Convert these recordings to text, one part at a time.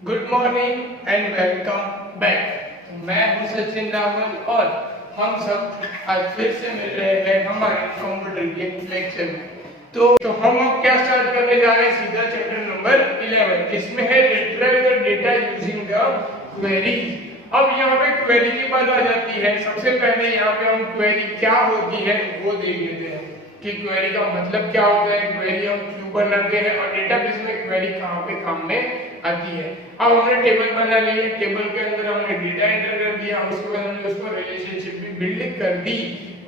Good morning and welcome back. मैं हूं सचिन रावल और हम सब आज फिर से मिल रहे हैं हमारे कंप्यूटर के लेक्चर में। तो हम अब क्या स्टार्ट करने जा रहे हैं, सीधा चैप्टर नंबर 11 जिसमें है retrieve the data using the queries. अब यहाँ पे क्वेरी की बात आ जाती है। सबसे पहले यहाँ पे हम क्वेरी क्या होती है वो देख लेते हैं कि क्वेरी का मतलब क्या होता है, क्वेरी हम क्यों बनाते हैं और डेटाबेस में क्वेरी कहाँ पे काम में आती है। अब हमने टेबल बना ली, टेबल के अंदर हमने डेटा एंटर कर दिया, उसके बाद हमने उसको रिलेशनशिप भी बिल्ड कर दी।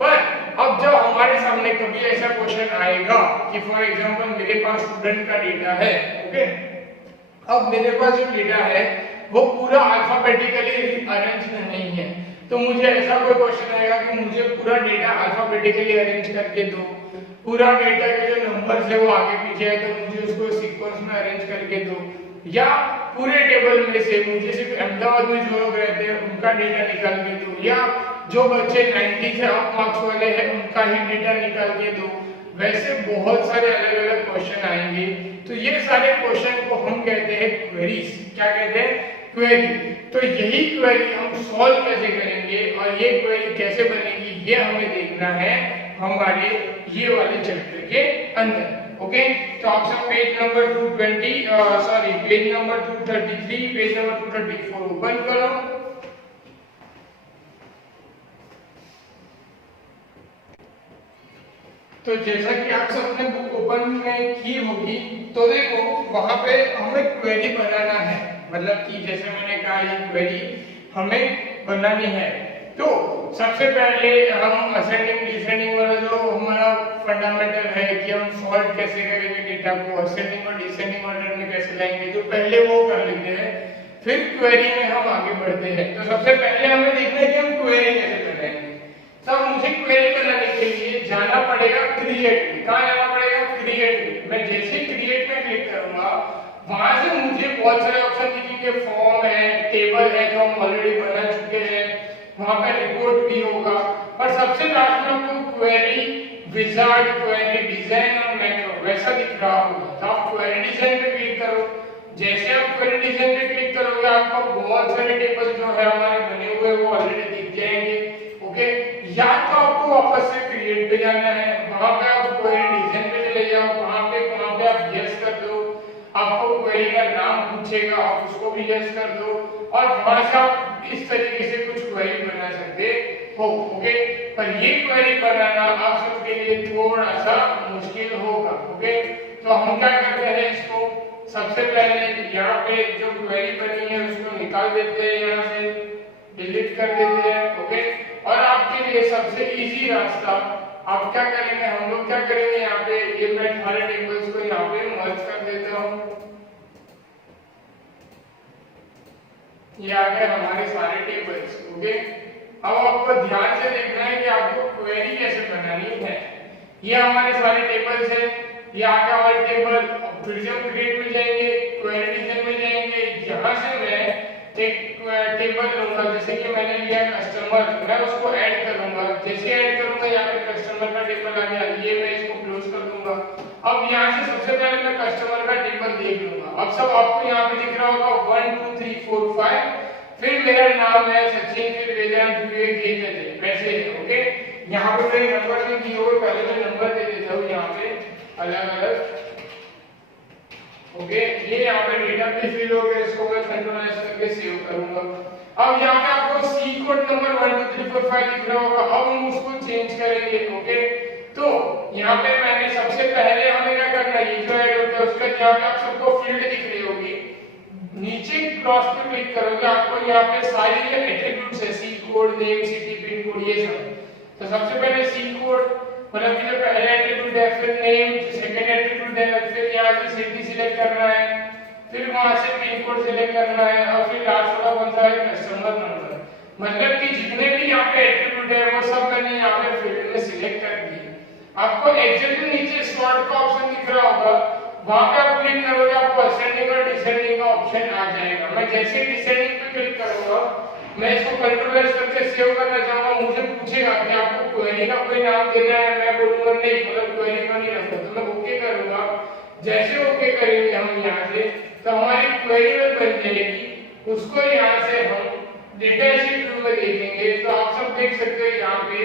पर अब जब हमारे सामने कभी ऐसा क्वेश्चन आएगा कि फॉर एग्जांपल मेरे पास स्टूडेंट का डेटा है, ओके, अब मेरे पास जो डेटा है वो पूरा अल्फाबेटिकली अरेंज नहीं है, तो मुझे ऐसा कोई क्वेश्चन आएगा कि मुझे पूरा डेटा अल्फाबेटिकली अरेंज करके दो, पूरा डेटा के जो नंबर्स है वो आगे पीछे है तो मुझे उसको सीक्वेंस में अरेंज करके दो, या पूरे टेबल में से मुझे सिर्फ अहमदाबाद में जो लोग रहते हैं उनका डेटा निकाल के दो, या जो बच्चे 90 से अप मार्क्स वाले हैं उनका ही डेटा निकाल के दो। वैसे बहुत सारे अलग अलग क्वेश्चन आएंगे, तो ये सारे क्वेश्चन को हम कहते हैं क्वेरीज। क्या कहते हैं? क्वेरी। तो यही क्वेरी हम सॉल्व कैसे करेंगे और ये क्वेरी कैसे बनेगी ये हमें देखना है हमारे ये वाले चैप्टर के अंदर। ओके, तो आप सब page number 220 page number 233 page number 234 open करो। तो जैसा कि आप सबने बुक ओपन में की होगी तो देखो वहां पे हमें क्वेरी बनाना है, मतलब कि जैसे मैंने कहा ये क्वेरी हमें बनानी है। तो सबसे पहले हम असेंडिंग डिसेंडिंग वाला जो हमारा फंडामेंटल है कि हम सॉर्ट कैसे करेंगे डेटा को, असेंडिंग और डिसेंडिंग ऑर्डर में कैसे लाएंगे, तो पहले वो कर लेते हैं, फिर क्वेरी में हम आगे बढ़ते हैं। तो सबसे पहले हमें देखना है कि हम क्वेरी कैसे बनाएंगे। सब मुझे क्वेरी बनाने के लिए जाना पड़ेगा क्रिएट में। कहाँ जाना पड़ेगा? क्रिएट में। मैं जैसे क्रिएट में क्लिक करूंगा वहां से मुझे बहुत सारे ऑप्शन दिखेंगे, फॉर्म है, टेबल है जो हम ऑलरेडी बना चुके हैं, वहां पे रिपोर्ट भी होगा, और सबसे लास्ट में आपको क्वेरी विजार्ड, क्वेरी डिजाइन और मैक्रो वैसा दिख रहा होगा। तो आप क्वेरी डिजाइन पे क्लिक करो। जैसे आप क्वेरी डिजाइन पे क्लिक करोगे आपको बहुत सारे टेबल जो है हमारे बने हुए वो ऑलरेडी दिख जाएंगे। ओके, या तो आपको वापस से क्रिएट पे जाना है, वहां पे आप क्वेरी डिजाइन पे चले जाओ, वहां पे आप यस कर दो, आपको क्वेरी का नाम पूछेगा आप उसको भी यस कर दो, और वहां से आप इस तरीके से कुछ क्वेरी बना सकते हो। ओके, पर ये क्वेरी बनाना आप सबके लिए थोड़ा सा मुश्किल होगा। ओके, तो हम क्या करते हैं, इसको सबसे पहले यहाँ पे जो क्वेरी बनी है उसको निकाल देते हैं, यहाँ से डिलीट कर देते हैं। ओके, और आपके लिए सबसे इजी रास्ता आप क्या करेंगे, हम लोग क्या करेंगे, यहाँ पे ये मैं सारे टेबल्स को यहाँ पे मर्ज कर देता हूँ। ये आ गए हमारे सारे टेबल्स। ओके, अब आपको ध्यान से देखना है कि आपको क्वेरी कैसे बनानी है। ये हमारे सारे टेबल्स हैं, ये आ गया हमारे टेबल। फिर से हम क्रिएट में जाएंगे, क्वेरी डिजाइन में जाएंगे, यहाँ से मैं एक टेबल लूंगा, जैसे कि मैंने लिया कस्टमर, मैं उसको ऐड करूंगा। जैसे ऐड करूंगा यहाँ पे कस्टमर का टेबल आ गया, ये मैं इसको क्लोज कर दूंगा। अब यहाँ से सबसे पहले मैं कस्टमर का टेबल देख लूंगा। अब सब आपको यहाँ पे दिख रहा होगा 1 2 3 4 5, फिर मेरा नाम है सचिन, फिर वेदांत, विवेक, ये वैसे है। ओके, यहाँ पे मैंने नंबर नहीं दिए हुए, पहले मैं नंबर दे देता हूँ यहाँ पे अलग अलग। ओके, ये यहाँ पे डेटा भी फिल हो गया, इसको मैं कंट्रोल एस करके सेव करूंगा। अब यहाँ पे आपको सी कोड नंबर 1 2 3 4 5 दिख रहा होगा, अब हम उसको चेंज करेंगे। ओके, तो यहाँ पे मैंने सबसे पहले हमें क्या करना है, ये जो ऐड होता है उसका यहाँ पे आप सबको फील्ड दिख रही होगी, नीचे क्रॉस पे क्लिक करोगे आपको यहाँ पे सारी जो एट्रीब्यूट्स है, C code, name, city, pin code, ये सब। तो सबसे पहले सी कोड मतलब कि जो पहला एट्रीब्यूट है, फिर नेम, सेकंड एट्रीब्यूट है, फिर यहाँ से सिटी सिलेक्ट करना है, फिर वहां से पिन कोड सिलेक्ट करना है, और फिर लास्ट वाला कौन सा है, कस्टमर नंबर। मतलब कि जितने भी यहाँ पे एट्रीब्यूट है वो सब मैंने यहाँ पे फील्ड में सिलेक्ट कर दिए। आपको एग्जैक्टली नीचे सॉर्ट का ऑप्शन दिख रहा होगा, वहां पे आप क्लिक करोगे आपको असेंडिंग और डिसेंडिंग का ऑप्शन आ जाएगा। मैं जैसे डिसेंडिंग पे क्लिक करूंगा, मैं इसको कंट्रोल एस करके सेव करना चाहूंगा, मुझे पूछेगा कि आपको क्वेरी का कोई नाम देना है, मैं बोलूंगा नहीं, मतलब क्वेरी का नहीं रखता, तो मैं ओके करूंगा। जैसे ओके करेंगे हम यहाँ से तो हमारी क्वेरी में बन जाएगी, उसको यहाँ से हम डेटा शीट व्यू में देखेंगे। तो आप सब देख सकते हो यहाँ पे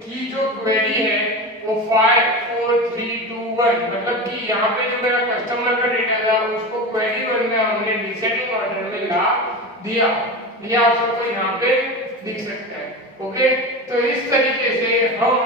कि जो क्वेरी है वो 5 4 3 2 1, मतलब कि यहाँ पे जो मेरा कस्टमर का डेटा था उसको क्वेरी 1 में हमने डिसेंडिंग ऑर्डर में ला दिया। ये आप सबको यहाँ पे दिख सकता है। ओके, तो इस तरीके से हम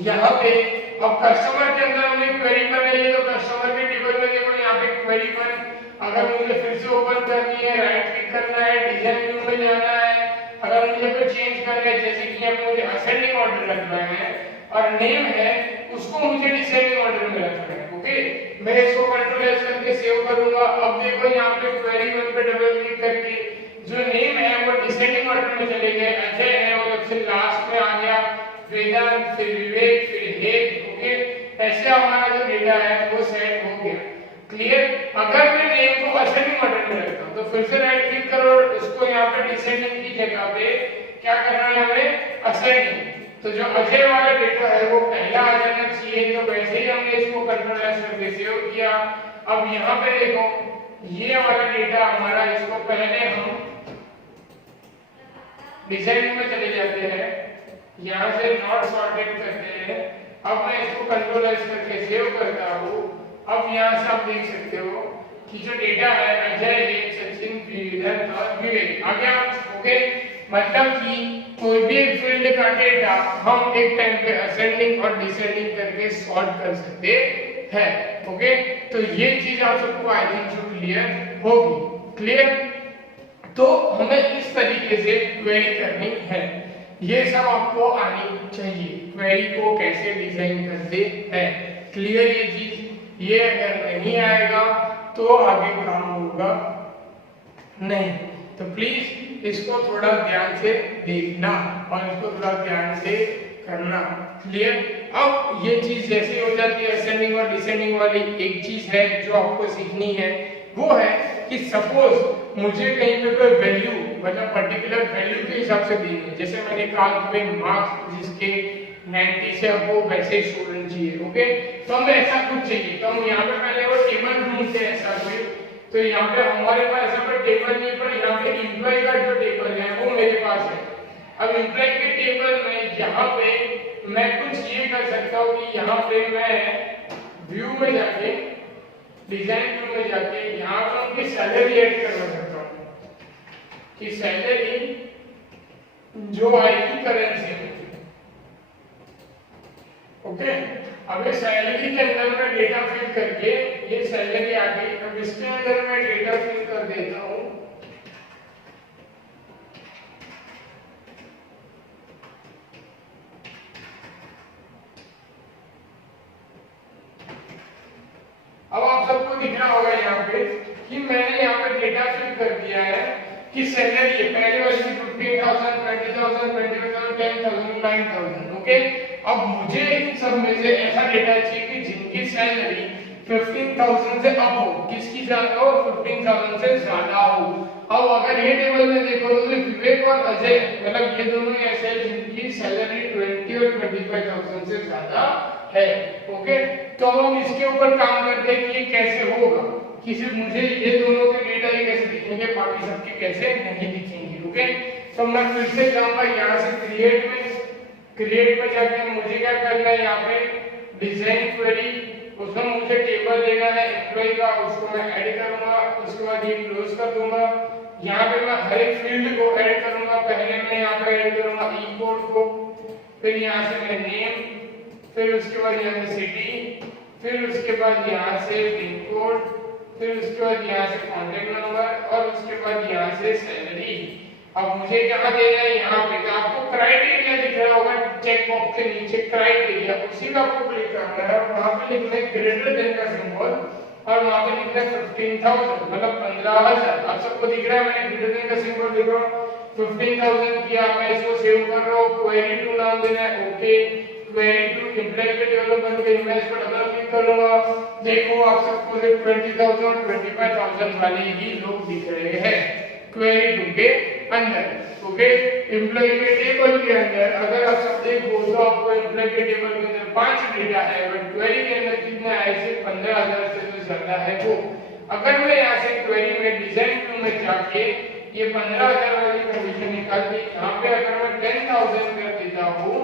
यहाँ पे अब कस्टमर के अंदर हमने क्वेरी बनाई है, तो कस्टमर के टेबल में देखो यहाँ पे क्वेरी 1, अगर मुझे फिर से ओपन करनी है, राइट क्लिक करना है, डिजाइन व्यू में जाना है, अगर मुझे कोई चेंज करना है, जैसे कि यहाँ पे मुझे असेंडिंग ऑर्डर रखना है और नेम है उसको मुझे डिसेंडिंग ऑर्डर में रखना है। ओके, मैं इसको कंट्रोल एस करके सेव करूंगा। अब देखो यहाँ पे क्वेरी 1 पे डबल क्लिक करके जो नेम है वो डिसेंडिंग ऑर्डर में चले गए, अजय है वो सबसे लास्ट में आ गया, वेदांत, फिर विवेक, फिर हेत। ओके, ऐसे हमारा जो डेटा है वो सेट हो गया। क्लियर? अगर मैं नेम को असेंडिंग ऑर्डर में रखता हूं तो फिर से राइट क्लिक करो और इसको यहाँ पे डिसेंडिंग की जगह पे क्या करना है हमें, असेंडिंग। तो जो अजय वाला डेटा है वो पहला आ जाना चाहिए, तो वैसे ही हमने इसको कंट्रोल एस करके सेव किया। अब यहाँ पे देखो ये वाला डेटा हमारा, इसको पहले हम डिजाइन में चले जाते हैं, यहाँ से नॉट सॉर्टेड करते हैं। अब मैं इसको कंट्रोल एस करके सेव करता हूँ। अब यहाँ से आप देख सकते हो कि जो डेटा है अजय, सचिन, विवेक और विवेक आ गया। ओके, मतलब कि कोई भी एक फील्ड का डेटा हम एक टाइम पे असेंडिंग और डिसेंडिंग करके सॉर्ट कर सकते हैं। ओके, तो ये चीज आप सबको आई थिंक क्लियर होगी। क्लियर? तो हमें इस तरीके से क्वेरी करनी है, ये सब आपको आनी चाहिए, क्वेरी को कैसे डिजाइन करते हैं। क्लियर ये चीज? ये अगर नहीं आएगा तो आगे काम होगा नहीं। तो प्लीज इसको थोड़ा ध्यान से देखना और इसको थोड़ा ध्यान से करना। क्लियर? अब ये चीज जैसे हो जाती है असेंडिंग और डिसेंडिंग वाली, एक चीज है जो आपको सीखनी है, वो है कि सपोज मुझे कहीं पे कोई वैल्यू, मतलब पर्टिकुलर वैल्यू के हिसाब से देनी है, जैसे मैंने कहा कि भाई मार्क्स जिसके 90 से अब वो वैसे स्टूडेंट चाहिए। ओके, तो हमें ऐसा कुछ चाहिए, तो हम यहाँ पे पहले वो टेबल ढूंढते हैं ऐसा कोई। तो यहाँ पे हमारे पास ऐसा कोई टेबल नहीं, पर यहाँ पे एम्प्लॉय का जो टेबल है वो मेरे पास है। अब एम्प्लॉय के टेबल में यहाँ पे मैं कुछ ये कर सकता हूँ कि यहाँ पे मैं व्यू में जाके, डिजाइन व्यू में जाके यहाँ पे उनकी सैलरी ऐड करवा सकता हूँ कि सैलरी जो आएगी करेंसी में। ओके, अब ये सैलरी के अंदर मैं डेटा फिल करके, ये सैलरी आ गई, अब इसके अंदर मैं डेटा फिल कर देता हूँ। अब आप सबको दिख रहा होगा यहाँ पे कि मैंने यहाँ पे डेटा फिल कर दिया है कि सैलरी है, पहले वाली 15,000, 20,000, 25,000, 10,000, 9,000। ओके, अब मुझे इन सब में से ऐसा डेटा चाहिए कि जिनकी सैलरी 15,000 से अप हो, किसकी ज्यादा हो, 15,000 से ज्यादा हो। अब अगर ये टेबल में देखो तो विवेक और अजय, मतलब ये दोनों ऐसे हैं जिनकी सैलरी 20 और 25,000 से ज्यादा है। ओके, तो हम इसके ऊपर काम करते हैं कि ये कैसे होगा, कि सिर्फ मुझे ये दोनों के डेटा ही कैसे दिखेंगे, बाकी सबके कैसे नहीं दिखेंगे। ओके, तो मैं फिर से जाऊंगा यहाँ से क्रिएट में जाके मुझे क्या करना है, यहाँ पे डिजाइन क्वेरी, उसमें मुझे टेबल लेना है एम्प्लॉय का, उसको मैं ऐड करूंगा, उसके बाद ये क्लोज कर दूंगा। यहाँ पे मैं हर एक फील्ड को ऐड करूंगा, पहले मैं यहाँ पे ऐड करूंगा ई कोड को, फिर यहाँ से मैं नेम, फिर उसके बाद यहाँ से सिटी, फिर उसके बाद यहाँ से पिन कोड, फिर उसके बाद यहाँ से कॉन्टैक्ट नंबर और उसके बाद यहाँ से सैलरी। अब मुझे क्या देना है यहाँ पे, तो आपको क्राइटेरिया दिख रहा होगा चेक बॉक्स के नीचे क्राइटेरिया, उसी का आपको क्लिक करना है और वहां पे लिखना है ग्रेटर देन का सिंबल और वहां पे लिखना है 15,000, मतलब 15,000। आप सबको दिख रहा है मैंने ग्रेटर देन का सिंबल लिख रहा हूं, 15,000 किया, मैं इसको सेव कर रहा हूं, क्वेरी टू नाम देना है। ओके, क्वेरी टू एम्प्लॉय के डेवलपमेंट के मैं इसको डबल क्लिक करूंगा, देखो आप सबको 20,000 25,000 वाले ही लोग दिख रहे हैं क्वेरी टू के अंदर। ओके, एम्प्लॉय के टेबल के अंदर अगर आप सब देखो तो आपको एम्प्लॉय के टेबल के अंदर 5 डेटा है, बट क्वेरी के अंदर कितना है, सिर्फ 15,000 से तो ज्यादा है वो। अगर मैं यहाँ से क्वेरी में डिजाइन व्यू में जाके ये 15,000 वाली कंडीशन निकाल दी, यहाँ पे अगर मैं 10,000 कर देता हूँ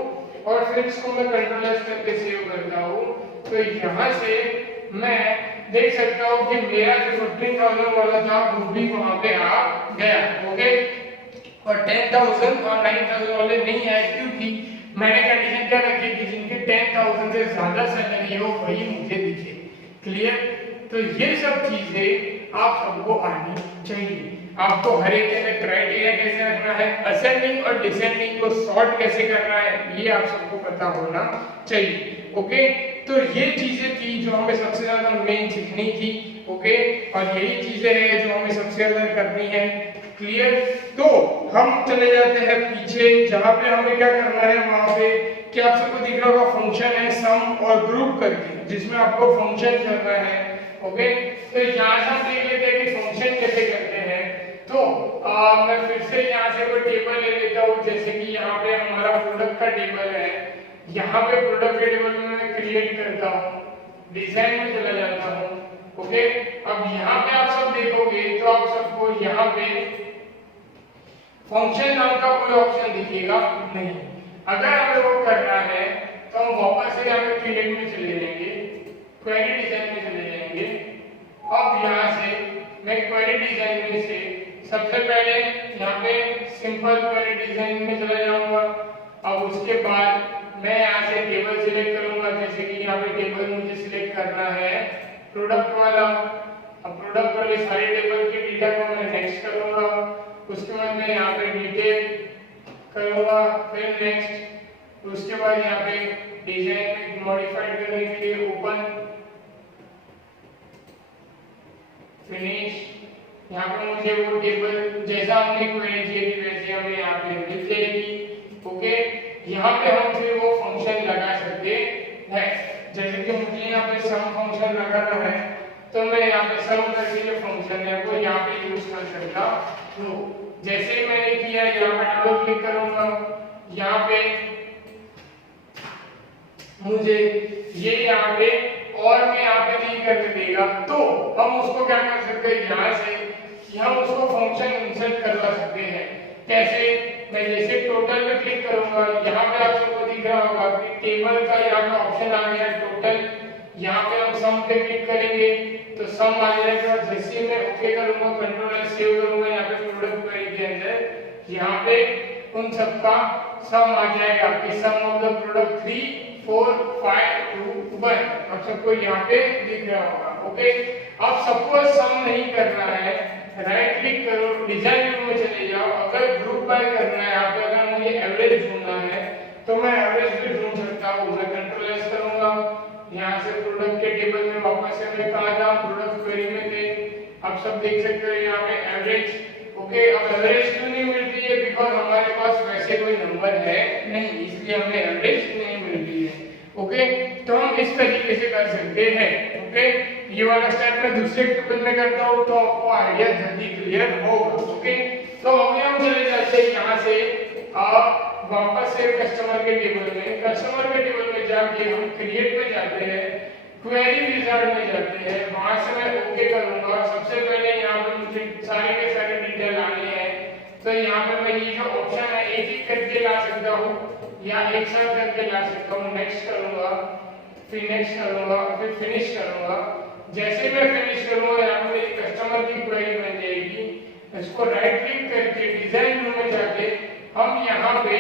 और फिर इसको मैं कंट्रोल एस करके सेव करता हूँ, तो यहाँ से मैं देख सकता हूँ कि मेरा जो 15,000 वाला था वो भी वहाँ पे आ गया। ओके, और 10,000 और 9,000 वाले नहीं आए क्योंकि मैंने कंडीशन क्या रखी कि जिनके 10,000 से ज्यादा सैलरी हो वही मुझे दिखे। क्लियर? तो ये सब चीजें आप सबको आनी चाहिए। आपको हर एक में क्राइटेरिया कैसे रखना है, असेंडिंग और डिसेंडिंग को सॉर्ट कैसे करना है, ये आप सबको पता होना चाहिए। ओके, तो ये चीजें थी जो हमें सबसे ज्यादा मेन सीखनी थी। ओके, और यही चीजें हैं जो हमें सबसे ज्यादा करनी है। क्लियर? तो हम चले जाते हैं पीछे, जहां पे हमें क्या करना है, वहां पे क्या आप सबको दिख रहा होगा फंक्शन है सम और ग्रुप करके, जिसमें आपको फंक्शन करना है। ओके, तो यहाँ से हम देख लेते हैं कि फंक्शन कैसे करते हैं। तो मैं फिर से यहाँ से कोई टेबल ले लेता हूँ, जैसे कि यहाँ पे हमारा प्रोडक्ट का टेबल है। यहाँ पे प्रोडक्ट के टेबल में मैं क्रिएट करता हूँ, डिजाइन में चला जाता हूँ। ओके, अब यहाँ पे आप सब देखोगे तो आप सबको यहाँ पे फंक्शन नाम का कोई ऑप्शन दिखेगा नहीं। अगर हमें वो करना है तो हम वापस से यहाँ पे क्रिएट में चले जाएंगे, क्वेरी डिजाइन में चले जाएंगे। अब यहाँ से मैं क्वेरी डिजाइन में से सबसे पहले यहाँ पे सिंपल क्वेरी डिजाइन में चला जाऊंगा। अब उसके बाद मैं यहाँ से टेबल सिलेक्ट करूंगा, जैसे कि यहाँ पे टेबल मुझे सिलेक्ट करना है प्रोडक्ट वाला। अब प्रोडक्ट वाले सारे टेबल के डेटा को मैं नेक्स्ट करूंगा। उसके बाद मैं यहाँ पे डिटेल करूंगा, फिर नेक्स्ट। उसके बाद यहाँ पे डिजाइन में मॉडिफाइड करने के लिए ओपन, फिनिश। यहाँ पे मुझे वो टेबल जैसा हमने क्वेरी की थी वैसे हमें यहाँ पे मिल जाएगी। ओके, यहाँ पे हम फिर वो फंक्शन लगा सकते हैं। जैसे कि मुझे यहाँ पे सम फंक्शन लगाना है तो मैं यहाँ पे सम करके जो फंक्शन है वो यहाँ पे यूज कर सकता हूँ। जैसे ही मैंने किया, यहाँ पे डबल क्लिक करूंगा, यहाँ पे मुझे ये यहाँ पे और मैं यहाँ पे नहीं करने देगा, तो हम उसको क्या कर सकते हैं, यहाँ से हम उसको फंक्शन इंसर्ट करवा सकते हैं। कैसे? मैं जैसे टोटल में क्लिक करूंगा, यहाँ पे आप सबको दिख रहा होगा कि टेबल का यहाँ पे ऑप्शन आ गया टोटल। यहाँ पे हम सम पे क्लिक करेंगे तो सम आ जाएगा। जैसे मैं ओके करूंगा, कंट्रोल एस सेव करूंगा, यहाँ पे प्रोडक्ट क्वेरी के अंदर यहाँ पे उन सबका सम आ जाएगा कि सम ऑफ द प्रोडक्ट 3 4 5 2 1। आप सबको यहाँ पे दिख रहा होगा। ओके, अब सपोज सम नहीं करना है, राइट क्लिक करो, डिजाइन व्यू में चले जाओ। अगर ग्रुप बाय करना है, यहाँ पे अगर मुझे एवरेज ढूंढना है तो मैं एवरेज भी ढूंढ सकता हूँ। मैं कंट्रोल एस करूंगा, यहाँ से प्रोडक्ट के टेबल में वापस से मैं कहाँ जाऊँ, प्रोडक्ट क्वेरी में थे। आप सब देख सकते हो यहाँ पे एवरेज। ओके, अब एवरेज क्यों नहीं मिलती है? बिकॉज हमारे पास वैसे कोई नंबर है नहीं, इसलिए हमें एवरेज नहीं मिल रही है। ओके, तो हम इस तरीके से कर सकते हैं। ओके, ये वाला स्टेप मैं दूसरे टेबल में करता हूँ तो आपको आइडिया जल्दी क्लियर होगा। ओके, तो अभी हम चले जाते हैं यहाँ से वापस से कस्टमर के टेबल में। कस्टमर के टेबल में जाके हम क्रिएट में जाते हैं, क्वेरी विजार्ड में जाते हैं, वहां से मैं ओके करूंगा। सबसे पहले यहाँ पे मुझे सारे के सारे डिटेल आने हैं, तो यहाँ पे मैं ये जो ऑप्शन है एक एक करके ला सकता हूँ या एक साथ करके ला सकता हूँ। नेक्स्ट करूंगा, फिर नेक्स्ट करूंगा, फिर फिनिश करूंगा। जैसे मैं फिनिश करूंगा, यहाँ पे मेरी कस्टमर की क्वेरी बन जाएगी। इसको राइट क्लिक करके डिजाइन व्यू में जाके हम यहाँ पे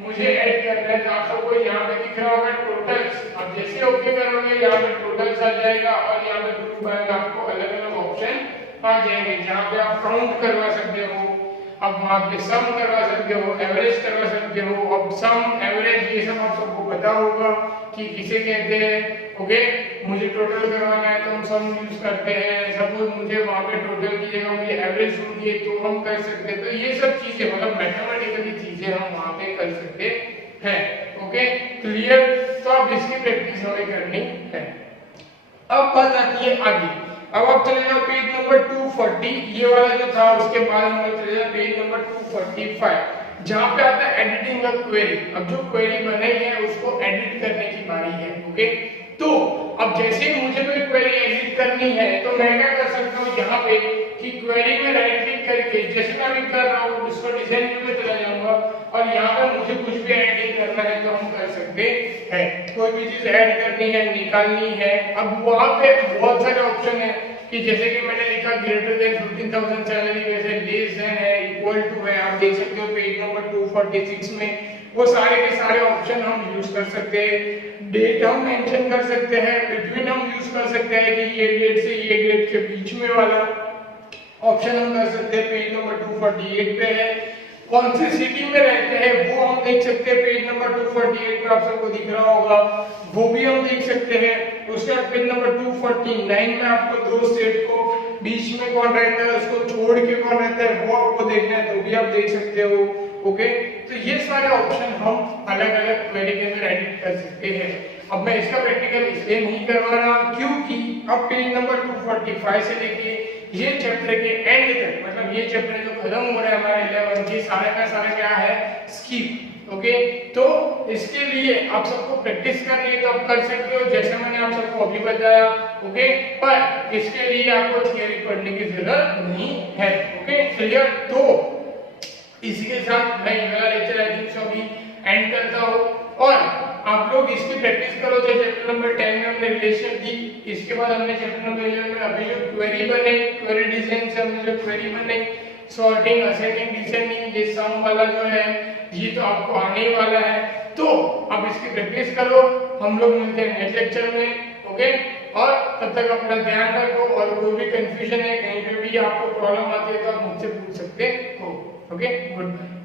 मुझे ऐड करना है, तो आप सबको यहाँ पे दिख रहा होगा टोटल्स। अब जैसे ओके करोगे, यहाँ पे टोटल्स आ जाएगा और यहाँ पे ग्रुप बाय आपको अलग अलग ऑप्शन आ जाएंगे, जहाँ पे आप काउंट करवा सकते हो। अब वहाँ पे सम करवा सकते हो, एवरेज करवा सकते हो। अब सम एवरेज ये सब आप सबको पता होगा कि किसे कहते हैं। ओके, मुझे टोटल करवाना है तो हम सम यूज करते हैं। सपोज मुझे वहाँ पे टोटल की जगह मुझे एवरेज ढूंढनी है तो हम कर सकते हैं। तो ये सब चीजें मतलब मैथमेटिकली चीजें हम वहाँ पे कर सकते हैं। Okay, clear? तो अब इसकी प्रैक्टिस हमें करनी है। अब बात आती है आगे। अब आप चले जाओ पेज नंबर 240, ये वाला जो था उसके बाद हम लोग चले जाओ पेज नंबर 245, जहाँ पे आता है एडिटिंग अ क्वेरी। अब जो क्वेरी बनाई है उसको एडिट करने की बारी है। ओके, तो अब जैसे ही मुझे कोई क्वेरी एडिट करनी है तो मैं क्या कर सकता हूँ यहाँ पे कि क्वेरी में राइट क्लिक करके जैसे मैं अभी कर रहा हूँ उसको डिजाइन व्यू में चला जाऊंगा और यहाँ पे मुझे कुछ भी एडिट करना है तो हम कर सकते हैं। कोई भी चीज ऐड करनी है, निकालनी है, अब वहाँ पे बहुत सारे ऑप्शन है कि जैसे कि मैंने लिखा ग्रेटर देन 15,000 सैलरी, वैसे लेस देन है, इक्वल टू है, आप देख सकते हो पेज नंबर 246 में वो सारे के सारे ऑप्शन हम यूज कर सकते हैं। डेट हम मेंशन कर सकते हैं, बिटवीन हम यूज कर सकते हैं कि ये डेट से ये डेट के बीच में वाला ऑप्शन हम कर सकते हैं, पेज नंबर 248 पे है। कौन सी सिटी में रहते हैं वो हम देख सकते हैं, पेज नंबर 248 पे आप सबको दिख रहा होगा, वो भी हम देख सकते हैं। उसके बाद पेज नंबर 249 में आपको दो स्टेट को बीच में कौन रहता है उसको छोड़ के कौन रहता है वो आपको देखना है तो भी आप देख सकते हो। ओके, तो ये सारे ऑप्शन हम अलग अलग क्वेरी के अंदर एडिट कर सकते हैं। अब मैं इसका प्रैक्टिकल इसलिए नहीं करवा रहा क्योंकि अब पेज नंबर 245 से लेके ये चैप्टर के एंड तक, मतलब ये चैप्टर जो खत्म हो रहा है हमारा 11 ये सारा का सारा क्या है, स्किप। ओके, तो इसके लिए आप सबको प्रैक्टिस करनी है तो आप कर सकते हो जैसे मैंने आप सबको अभी बताया। ओके, पर इसके लिए आपको थ्योरी पढ़ने की जरूरत नहीं है। Okay, clear? तो इसी के साथ मैं ये वाला लेक्चर आई थिंक सो अभी एंड करता हूँ और आप लोग इसकी प्रैक्टिस करो। जो चैप्टर नंबर 10 में हमने रिलेशन दी, इसके बाद हमने चैप्टर नंबर 11 में अभी जो क्वेरी बने, क्वेरी डिजाइन से हमने जो क्वेरी बने, सॉर्टिंग, असेंडिंग, डिसेंडिंग, ये सम वाला जो है ये तो आपको आने वाला है। तो अब इसकी प्रैक्टिस करो, हम लोग मिलते हैं नेक्स्ट लेक्चर में। ओके, और तब तक अपना ध्यान रखो और कोई भी कंफ्यूजन है, कहीं पे भी आपको प्रॉब्लम आती है तो आप मुझसे पूछ सकते हो। Okay, good bye.